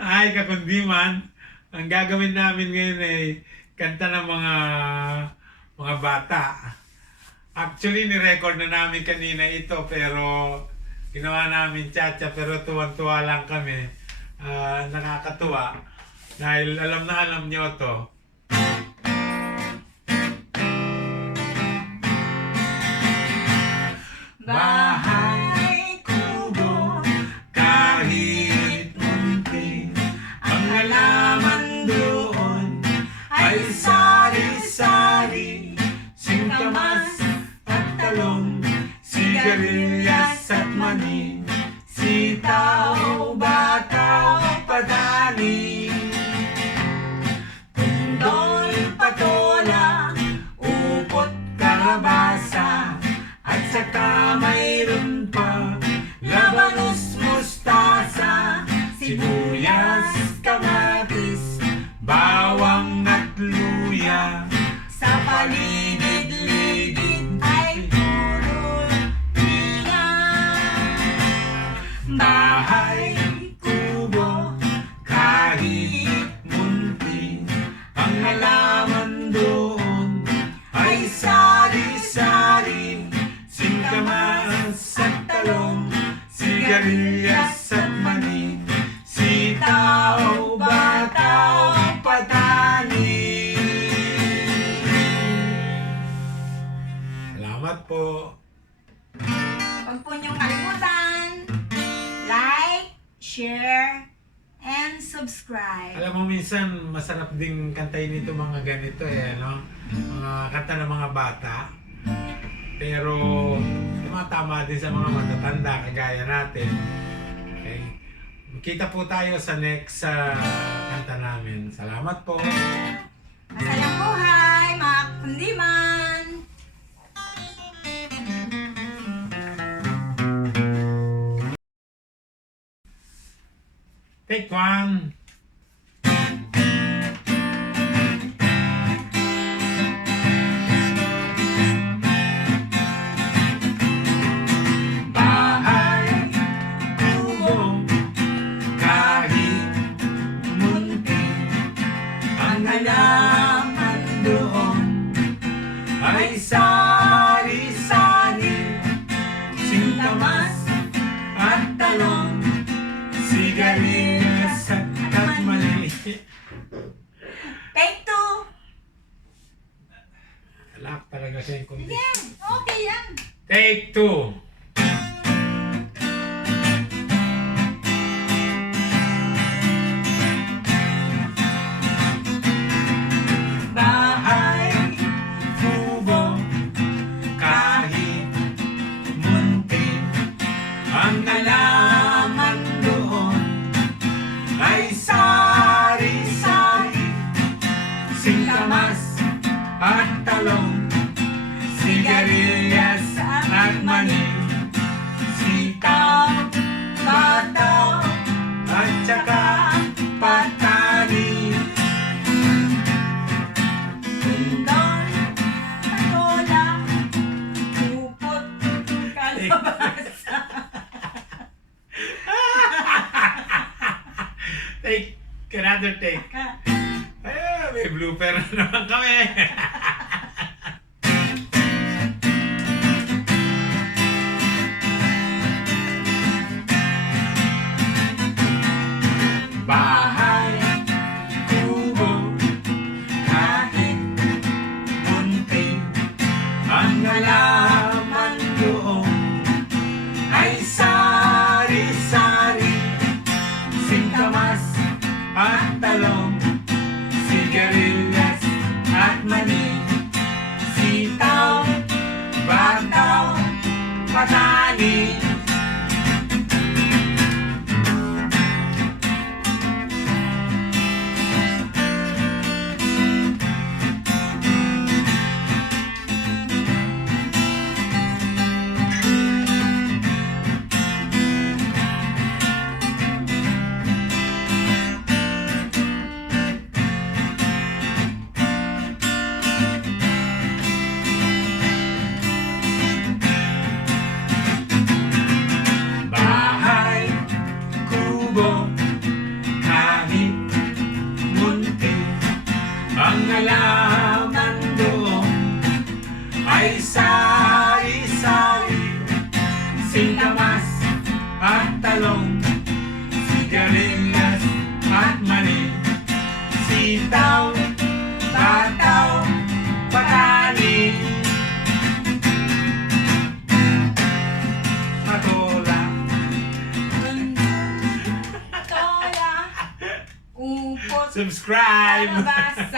Ay, kakundiman, ang gagawin namin ngayon ay kanta ng mga bata. Actually, ni-record na namin kanina ito pero ginawa namin tsa-tsa pero tuwan-tuwa lang kami. Nakakatuwa dahil alam na alam nyo to. Bahay kubo, kahit munti, ang halaman doon ay sari-sari, singkamas at talong, sigarilyas at mani, sitaw, bataw, padani, tundol, patola, upot, kalabasa, at saka mayroon pa labanos, mustasa, sibuyas, kamatis, bawang at luya. Sa paligid-ligid ay puro tingan. Bahay kubo, kahit munti, ang halaman doon ay sari-sari, singkamas at talong, sigarilyas at mani, sitaw, bataw, patani. Salamat po. Huwag po niyong kalimutan, like, share, and subscribe. Alam mo, minsan masarap ding kantayin ito mga ganito no? Mga kanta ng mga bata. Pero tumatama din sa mga matatanda kagaya natin. Okay. Kita po tayo sa next kanta namin. Salamat po. Masayang buhay, mga kundiman! Take one. Bahay kubo, kahit munti, ang halaman doon ay sari-sari, singkamas at talong, sigarilyas at mani. Take two! Alak talaga siya yung kundi. Sige, okay yan. Take two. Bahay kubo, kahit munti, ang halaman doon ay sari-sari, singkamas at talong, sigarilyas at mani, sitaw, bataw, at saka patani, tundol, patola, upot, kalabasa. Take another take. Ay, may blooper na naman kami. Bahay kubo, kahit munti, ang halaman doon ay sari-sari, singkamas at talong, sigarilyas at mani, subscribe! Lalabas.